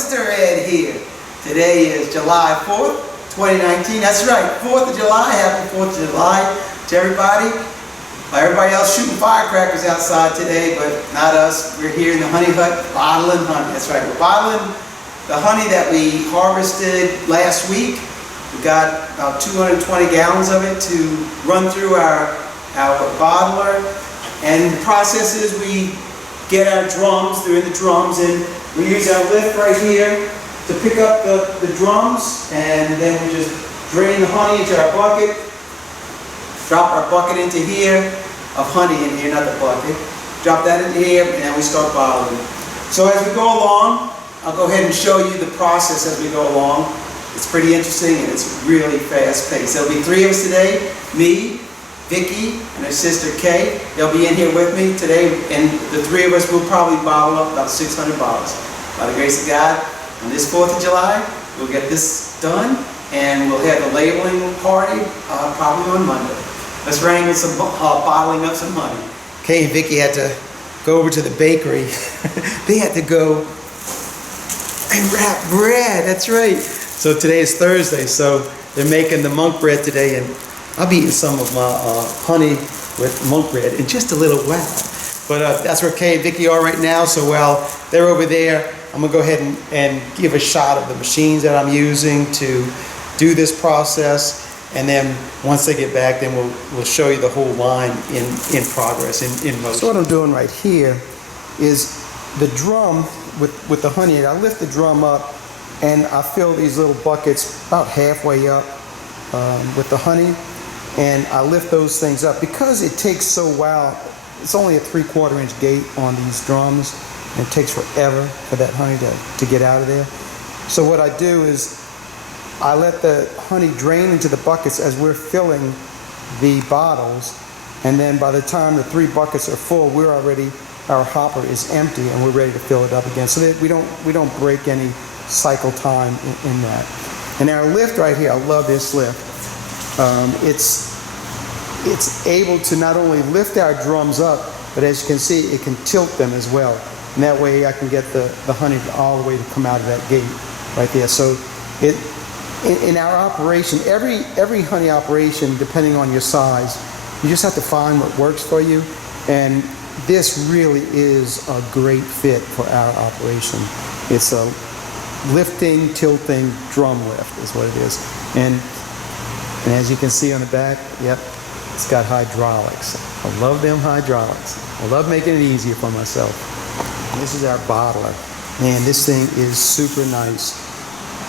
Mr. Ed here. Today is July 4th, 2019. That's right, 4th of July. Happy 4th of July to everybody. Everybody else shooting firecrackers outside today, but not us. We're here in the honey hut bottling honey. That's right, we're bottling the honey that we harvested last week. We got about 220 gallons of it to run through our bottler. And the process is we get our drums, they're in the drums, and we use our lift right here to pick up the drums, and then we just drain the honey into our bucket, drop our bucket into here, of honey in here, not the bucket, drop that into here, and then we start bottling. So as we go along, I'll go ahead and show you the process as we go along. It's pretty interesting and it's really fast paced. There'll be three of us today, me, Vicky, and her sister Kay. They'll be in here with me today, and the three of us will probably bottle up about 600 bottles. By the grace of God, on this 4th of July, we'll get this done, and we'll have a labeling party probably on Monday. Let's wrangle some bottling up some honey. Kay and Vicky had to go over to the bakery. They had to go and wrap bread. That's right. So today is Thursday, so they're making the monk bread today, and I'll be eating some of my honey with monk bread in just a little while. But that's where Kay and Vicky are right now. So while they're over there, I'm gonna go ahead and give a shot of the machines that I'm using to do this process. And then once they get back, then we'll show you the whole line in progress, in motion. So what I'm doing right here is the drum with the honey. I lift the drum up and I fill these little buckets about halfway up with the honey. And I lift those things up. Because it takes so while, it's only a 3/4 inch gate on these drums. And it takes forever for that honey to get out of there. So what I do is I let the honey drain into the buckets as we're filling the bottles, and then by the time the 3 buckets are full, our hopper is empty and we're ready to fill it up again, so that we don't break any cycle time in that. And our lift right here, I love this lift. It's able to not only lift our drums up, but as you can see, it can tilt them as well. And that way I can get the honey all the way to come out of that gate right there. So in our operation, every honey operation, depending on your size, you just have to find what works for you. And this really is a great fit for our operation. It's a lifting, tilting drum lift is what it is. And as you can see on the back, yep, it's got hydraulics. I love them hydraulics. I love making it easier for myself. And this is our bottler. Man, this thing is super nice.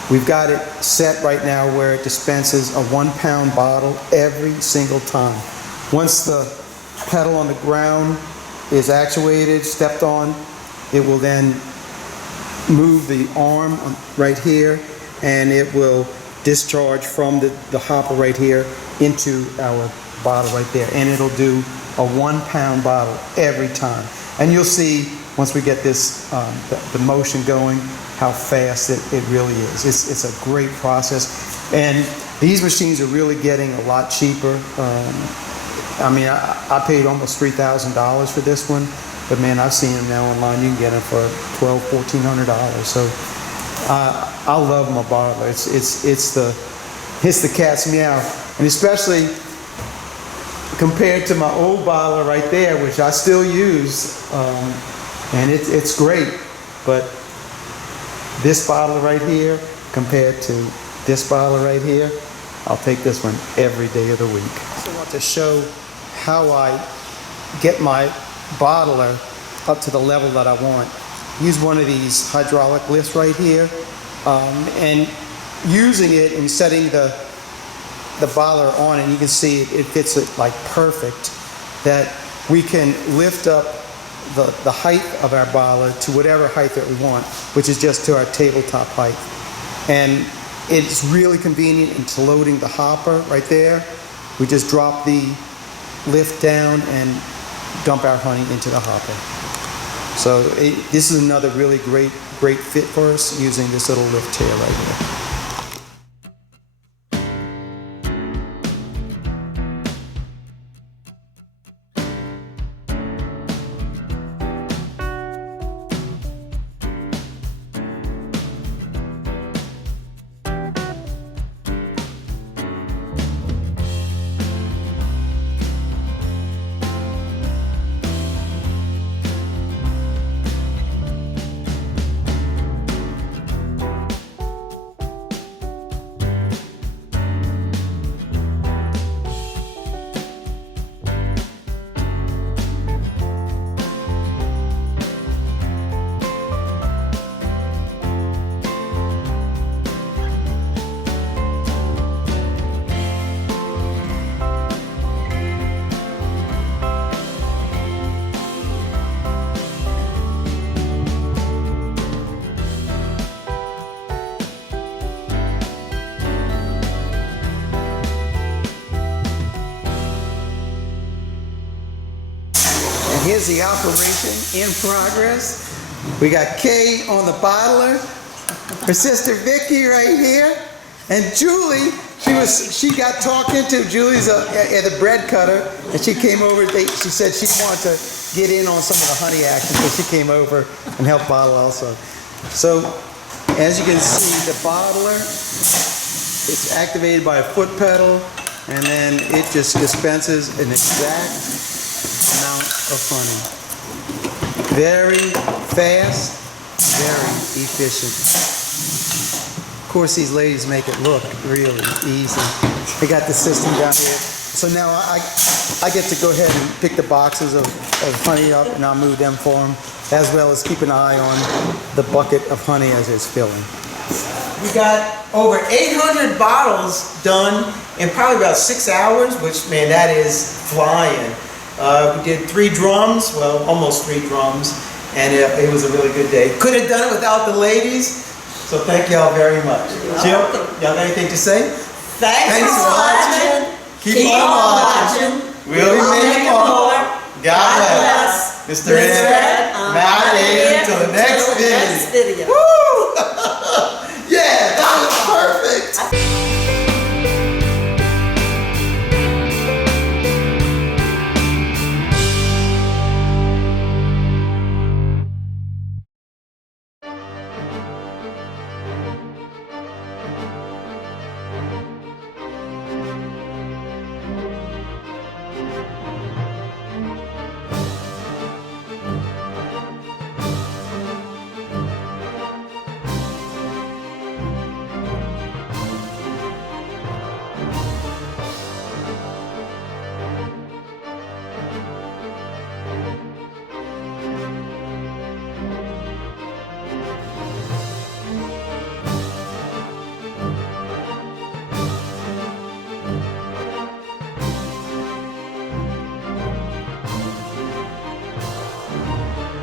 We've got it set right now where it dispenses a 1-pound bottle every single time. Once the pedal on the ground is actuated, stepped on, it will then move the arm right here, and it will discharge from the hopper right here into our bottle right there. And it'll do a 1-pound bottle every time. And you'll see once we get this, the motion going, how fast it really is. It's a great process. And these machines are really getting a lot cheaper. I mean, I paid almost $3,000 for this one, but man, I've seen them now online. You can get them for $1,200, $1,400. So I love my bottler. It's the cat's meow. And especially compared to my old bottler right there, which I still use, and it's great. But this bottle right here compared to this bottle right here, I'll take this one every day of the week. So I want to show how I get my bottler up to the level that I want. Use one of these hydraulic lifts right here, and using it and setting the bottler on, and you can see it fits it like perfect, that we can lift up the height of our bottler to whatever height that we want, which is just to our tabletop height. And it's really convenient into loading the hopper right there. We just drop the lift down and dump our honey into the hopper. So this is another really great fit for us, using this little lift tail right here. here's the operation in progress. We got Kay on the bottler, her sister Vicky right here, and Julie. She got talked into. Julie's at the bread cutter, and she came over. She said she wanted to get in on some of the honey action, so she came over and helped bottle also. So, as you can see, the bottler, it's activated by a foot pedal, and then it just dispenses an exact amount of honey. Very fast, very efficient. Of course, these ladies make it look really easy. They got the system down here. So now I get to go ahead and pick the boxes of honey up, and I'll move them for them, as well as keep an eye on the bucket of honey as it's filling. We got over 800 bottles done in probably about 6 hours, which, man, that is flying. We did 3 drums, well, almost 3 drums, and it was a really good day. Could have done it without the ladies, so thank y'all very much. Jill, y'all got anything to say? Thanks for watching. Keep on watching. We'll be making more. God bless. Mr. Ed, Matt, until the next video. Woo!